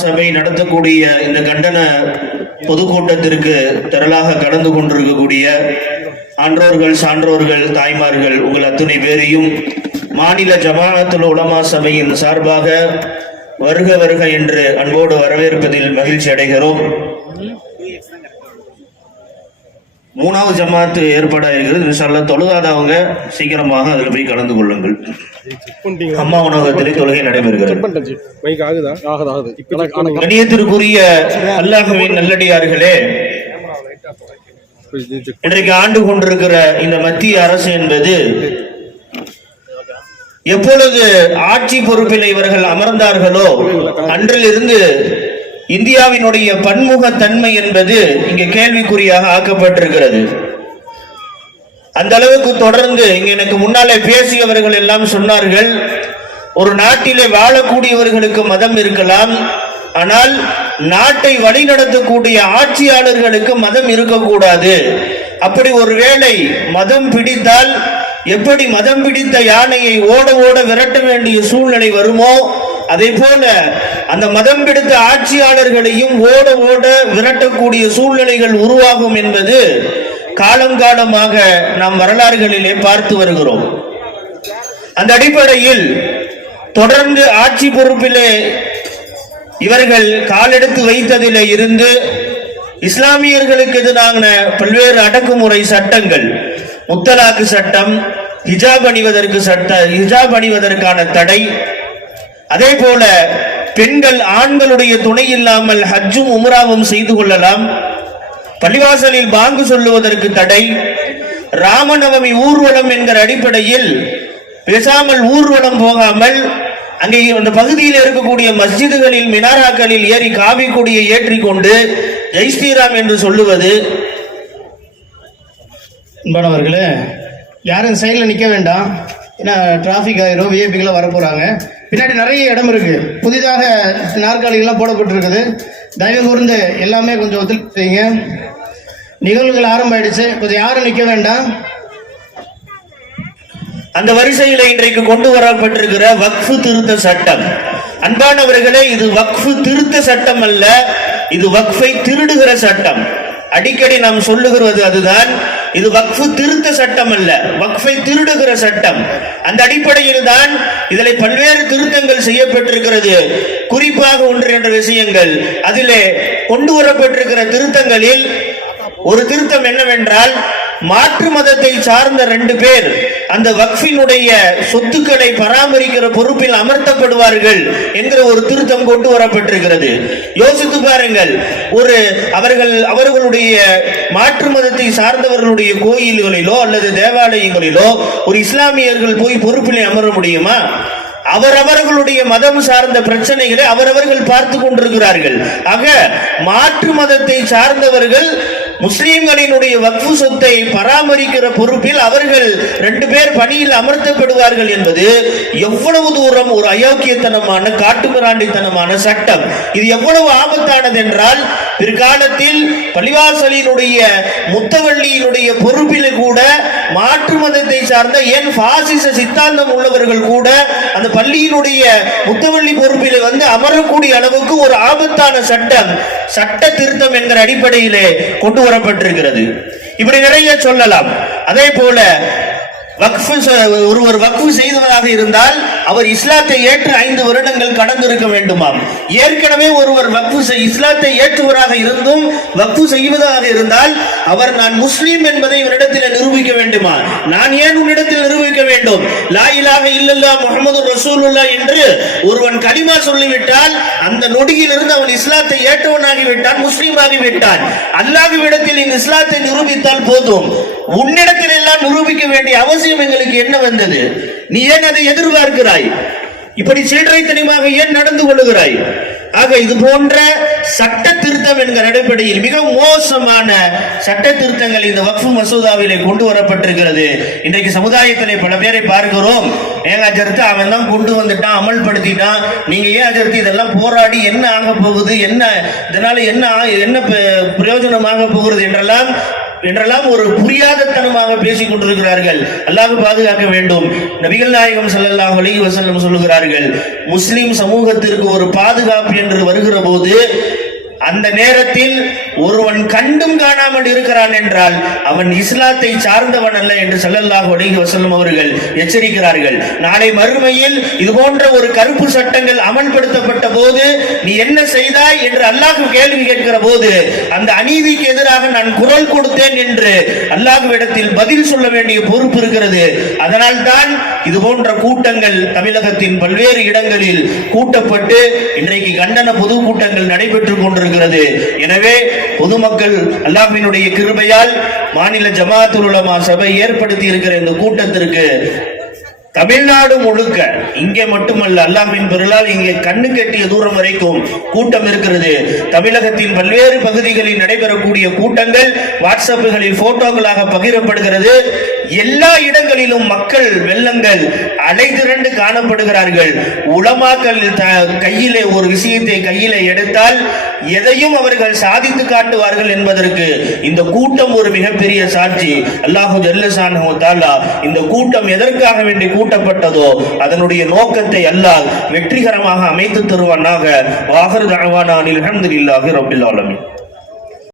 சபை நடத்தக்கூடிய இந்த கண்டன பொதுக்கூட்டத்திற்கு திரளாக கலந்து கொண்டிருக்கக்கூடிய ஆன்றோர்கள் சான்றோர்கள் தாய்மார்கள் உங்கள் அத்துணை பேரையும் மாநில ஜமாஅத்துல் உலமா சபையின் சார்பாக வருக வருக என்று அன்போடு வரவேற்பதில் மகிழ்ச்சி அடைகிறோம். மூணாவது ஜமாத்து ஏற்பாடா இருக்கிறது. இன்ஷால்லா தொழுகாதவங்க சீக்கிரமாக அதில் போய் கலந்து கொள்ளுங்கள். அம்மா உணவகத்திலே தொழுகை நடைபெறுகிறது. கணியத்திற்குரிய அல்லாஹுவின் நல்லடியார்களே இன்றைக்கு ஆண்டு கொண்டிருக்கிற இந்த மத்திய அரசு என்பது எப்பொழுது ஆட்சி பொறுப்பில் இவர்கள் அமர்ந்தார்களோ அன்றிலிருந்து இந்தியாவினுடைய பன்முகத்தன்மை என்பது இங்கே கேள்விக்குறியாக ஆக்கப்பட்டிருக்கிறது. அந்த அளவுக்கு தொடர்ந்து இங்க எனக்கு முன்னாலே பேசியவர்கள் எல்லாம் சொன்னார்கள் ஒரு நாட்டிலே வாழக்கூடியவர்களுக்கு மதம் இருக்கலாம் ஆனால் நாட்டை வழிநடத்தக்கூடிய ஆட்சியாளர்களுக்கு மதம் இருக்கக்கூடாது. அப்படி ஒருவேளை மதம் பிடித்தால் எப்படி மதம் பிடித்த யானையை ஓட ஓட விரட்ட வேண்டிய சூழ்நிலை வருமோ? அதே போல அந்த மதம் பிடித்த ஆட்சியாளர்களையும் ஓட ஓட விரட்டக்கூடிய சூழ்நிலைகள் உருவாகும் என்பது காலம் காலமாக நாம் வரலாறுகளிலே பார்த்து வருகிறோம். அந்த அடிப்படையில் தொடர்ந்து ஆட்சி பொறுப்பிலே இவர்கள் காலெடுத்து வைத்ததிலே இருந்து இஸ்லாமியர்களுக்கு எதிரான பல்வேறு அடக்குமுறை சட்டங்கள் முத்தலாக்கு சட்டம் ஹிஜாப் அணிவதற்கு சட்ட ஹிஜாப் அணிவதற்கான தடை அதே போல பெண்கள் ஆண்களுடைய துணை இல்லாமல் ஹஜ்ஜும் உம்ராவும் செய்து கொள்ளலாம். பள்ளிவாசலில் பாங்கு சொல்லுவதற்கு தடை. ராமநவமி ஊர்வலம் என்கிற அடிப்படையில் பேசாமல் ஊர்வலம் போகாமல் அங்கே அந்த பகுதியில் இருக்கக்கூடிய மஸ்ஜிதுகளில் மினாராக்களில் ஏறி காவி கொடியை ஏற்றிக்கொண்டு ஜெய் ஸ்ரீராம் என்று சொல்லுவது. அன்பானவர்களே யாரும் சைடில் நிற்க வேண்டாம். ஏன்னா டிராஃபிக் ஆயிரும் விஐபிக்கெல்லாம் வரப்போகிறாங்க பின்னாடி நிறைய இடம் இருக்குது புதிதாக நாற்காலிகள்லாம் போடப்பட்டிருக்குது. தயவு கூர்ந்து எல்லாமே கொஞ்சம் ஒத்துழைப்பு செய்யுங்க நிகழ்வுகள் ஆரம்பமாயிடுச்சு. கொஞ்சம் யாரும் நிற்க வேண்டாம். அந்த வரிசையில் இன்றைக்கு கொண்டு வரப்பட்டிருக்கிற வக்ஃபு திருத்த சட்டம். அன்பானவர்களே இது வக்ஃபு திருத்த சட்டம் அல்ல இது வக்ஃபை திருடுகிற சட்டம். அடிக்கடி நாம் சொல்லுகிறது அதுதான் இது வக்ஃபு திருத்த சட்டம் அல்ல வக்ஃபை திருடுகிற சட்டம். அந்த அடிப்படையில் தான் இதில் பல்வேறு திருத்தங்கள் செய்யப்பட்டிருக்கிறது. குறிப்பாக ஒன்று என்ற விஷயங்கள். அதிலே கொண்டு வரப்பட்டிருக்கிற திருத்தங்களில் ஒரு திருத்தம் என்னவென்றால் மாற்று மதத்தை சார்ந்த ரெண்டு பேர் அந்த வக்ஃபினுடைய சொத்துக்களை பராமரிக்கிற பொறுப்பில் அமர்த்தப்படுவார்கள் என்கிற ஒரு திருத்தம் கொண்டு வரப்பட்டிருக்கிறது. யோசித்து பாருங்கள் ஒரு அவர்கள் அவர்களுடைய மாற்று மதத்தை சார்ந்தவர்களுடைய கோயில்களிலோ அல்லது தேவாலயங்களிலோ ஒரு இஸ்லாமியர்கள் போய் பொறுப்பிலே அமர முடியுமா? அவரவர்களுடைய மதம் சார்ந்த பிரச்சனைகளை அவரவர்கள் பார்த்து கொண்டிருக்கிறார்கள். ஆக மாற்று மதத்தை சார்ந்தவர்கள் முஸ்லிம்களினுடைய வக்ஃபு சொத்தை பராமரிக்கிற பொறுப்பில் அவர்கள் ரெண்டு பேர் பணியில் அமர்த்தப்படுவார்கள் என்பது எவ்வளவு தூரம் ஒரு அயோக்கியத்தனமான காட்டுமிராண்டித்தனமான சட்டம். இது எவ்வளவு ஆபத்தானது என்றால் பிற்காலத்தில் பள்ளிவாசலினுடைய முத்தவள்ளியினுடைய பொறுப்பில் கூட மாற்று மதத்தை சார்ந்த ஏன் பாசிச சித்தாந்தம் உள்ளவர்கள் கூட அந்த பள்ளியினுடைய முத்தவள்ளி பொறுப்பில் வந்து அமரக்கூடிய அளவுக்கு ஒரு ஆபத்தான சட்டம் சட்ட திருத்தம் என்கிற அடிப்படையிலே கொண்டு வரப்பட்டிருக்கிறது. இப்படி நிறைய சொல்லலாம். அதே போல வக்ஃபு ச- ஒருவர் வக்ஃபு செய்தவராக இருந்தால் அவர் இஸ்லாத்தை ஏற்று ஐந்து வருடங்கள் கடந்திருக்க வேண்டுமாம். ஏற்கனவே ஒருவர் வக்ஃபு செய்- இஸ்லாத்தை ஏற்றுவராக இருந்தும் வக்ஃபு செய்வதாக இருந்தால் அவர் நான் முஸ்லீம் என்பதை இவரிடத்தில் நிரூபிக்க வேண்டுமா? நான் ஏன் உன்னிடத்தில் நிரூபிக்க வேண்டும்? லா இலாஹ இல்லல்லா முகமது ரசூலுல்லா என்று ஒருவன் கலிமா சொல்லிவிட்டால் அந்த நொடியிலிருந்து அவன் இஸ்லாத்தை ஏற்றவனாகி விட்டான் முஸ்லீம் ஆகிவிட்டான். அல்லாஹ்விடத்தில் இந்த இஸ்லாத்தை நிரூபித்தால் போதும். உன்னிடத்தில் எல்லாம் நிரூபிக்க வேண்டிய அவசியம் எங்களுக்கு என்ன வந்தது? நீ ஏன் அதை எதிர்பார்க்கிறாய்? இப்படி சில்லறைத்தனமாக ஏன் நடந்து கொள்ளுகிறாய்? ஆக இது போன்ற சட்ட திருத்தம் என்கிற அடிப்படையில் மிக மோசமான சட்ட திருத்தங்கள் இந்த வக்ஃபு மசோதாவிலே கொண்டு வரப்பட்டிருக்கிறது. இன்றைக்கு சமுதாயத்திலே பல பேரை பார்க்கிறோம். ஏங்க அஜர்த்து? அவன் தான் கொண்டு வந்துட்டான் அமல்படுத்திட்டான். நீங்க ஏன் அஜர்த்து? இதெல்லாம் போராடி என்ன ஆக போகுது? என்ன இதனால என்ன ஆ- என்ன பிரயோஜனமாக போகிறது என்றெல்லாம் என்றெல்லாம் ஒரு புரியாதத்தனமாக பேசிக் கொண்டிருக்கிறார்கள். அல்லாஹ் பாதுகாக்க வேண்டும். நபிகள் நாயகம் ஸல்லல்லாஹு அலைஹி வசல்லம் சொல்லுகிறார்கள் முஸ்லிம் சமூகத்திற்கு ஒரு பாதுகாப்பு என்று வருகிற போது அந்த நேரத்தில் ஒருவன் கண்டும் காணாமல் இருக்கிறான் என்றால் அவன் இஸ்லாத்தை சார்ந்தவன் அல்ல என்று ஸல்லல்லாஹு அலைஹி அவர்கள் எச்சரிக்கிறார்கள். நாளை மறுமையில் இது போன்ற ஒரு கருப்பு சட்டங்கள் அமல்படுத்தப்பட்ட போது நீ என்ன செய்தாய் என்று அல்லாஹ் கேள்வி கேட்கிற போது அந்த அநீதிக்கு எதிராக நான் குரல் கொடுத்தேன் என்று அல்லாஹ்விடத்தில் பதில் சொல்ல வேண்டிய பொறுப்பு இருக்கிறது. அதனால் தான் இது போன்ற கூட்டங்கள் தமிழகத்தின் பல்வேறு இடங்களில் கூட்டப்பட்டு இன்றைக்கு கண்டன பொது கூட்டங்கள் நடைபெற்றுக் கொண்டிருக்கிறது எனவே பொதுமக்கள் அல்லாஹினுடைய கிருபையால் மாநில ஜமாத்துல் உலமா சபை ஏற்படுத்தி இருக்கிற இந்த கூட்டத்திற்கு தமிழ்நாடு முழுக்க இங்கே மட்டுமல்ல அல்லாமின் பெருளால் இங்கே கண்ணு கெட்டிய தூரம் வரைக்கும் கூட்டம் இருக்கிறது. தமிழகத்தின் பல்வேறு பகுதிகளில் நடைபெறக்கூடிய கூட்டங்கள் வாட்ஸ்அப்புகளில் போட்டோக்களாக பகிரப்படுகிறது. எல்லா இடங்களிலும் மக்கள் வெள்ளங்கள் அலைதிரண்டு காணப்படுகிறார்கள். உலமாக்கள் த- கையிலே ஒரு விஷயத்தை கையிலே எடுத்தால் எதையும் அவர்கள் சாதித்து காட்டுவார்கள் என்பதற்கு இந்த கூட்டம் ஒரு மிகப்பெரிய சாட்சி. அல்லாஹு ஜல்லசானஹு இந்த கூட்டம் எதற்காக வேண்டி கூட்டப்பட்டதோ அதனுடைய நோக்கத்தை அல்லாஹ் வெற்றிகரமாக அமைத்து தருவானாக. வாகர் தஅவானா அஹமதுல்லாஹி அல்ஹம்துலில்லாஹி ரப்பில்